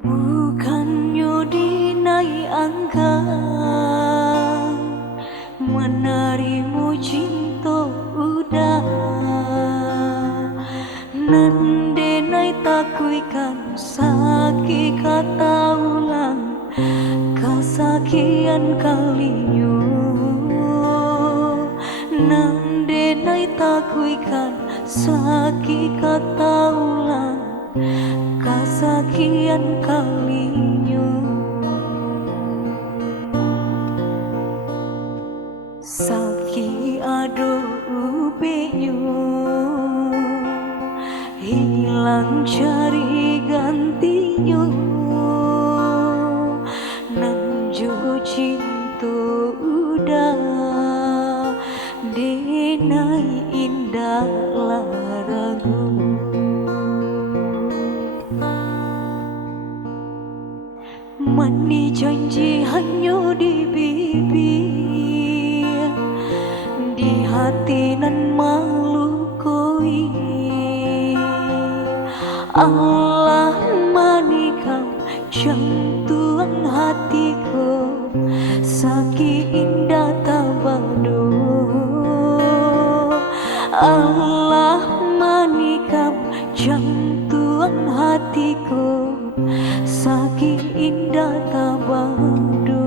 Bukannya dinai angkan menarimu cinta udah nande nai takuikan sakit kata ulang kesakian kalinya nande nai takuikan sakit kata ulang kesakian kalinya sakit ado ubenyo hilang cari gantinya nanjo cinta udah denai indah laragu mani janji hanya di bibir di hati nan malu koi Allah manikam jantung hatiku sakit indah tabado Allah manikam jantung hatiku sakit indah tabado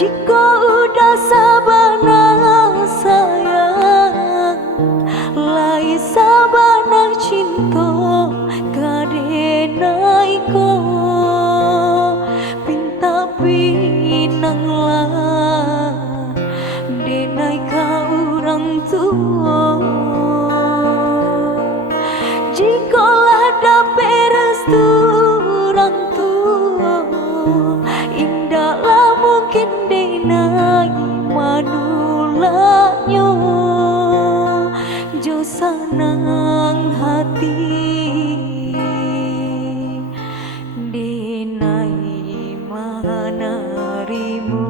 jika udah sabana sayang lai sabana cinta kadenai ko pinta pinanglah denai ka orang tua jikalau dapat restu orang tua indahlah mungkin denai manulanya jo senang hati denai manarimu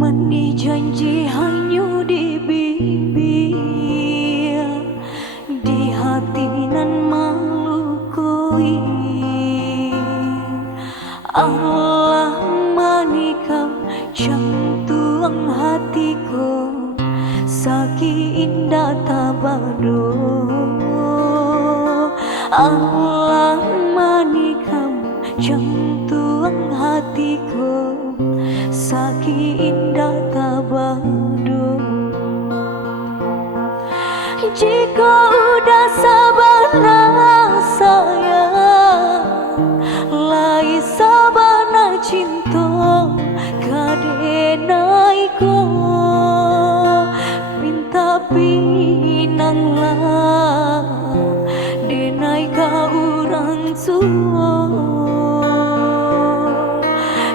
mani janji hanya di bibir di hati nan malu koi Allah manikam jantung hatiku sakit indah tabado Allah manikam jantung hatiku sakit indah tabado jika udah sabana sayang lai sabana cinta kadenai ko pinta pinanglah denai ka orang tua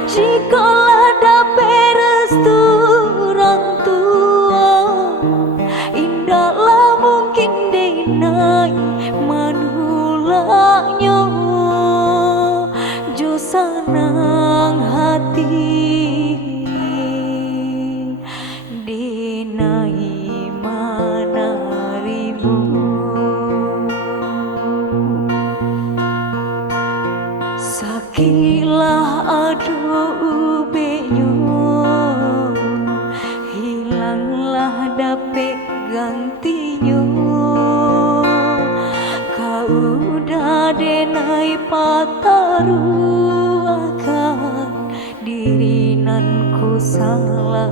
jikalau dapat restu orang tua indahlah mungkin denai manulanya jo senang hati denai manarimu sakitlah ado ubenyo hilanglah dapat gantinya kau udah denai pataru akan diri nan ku salah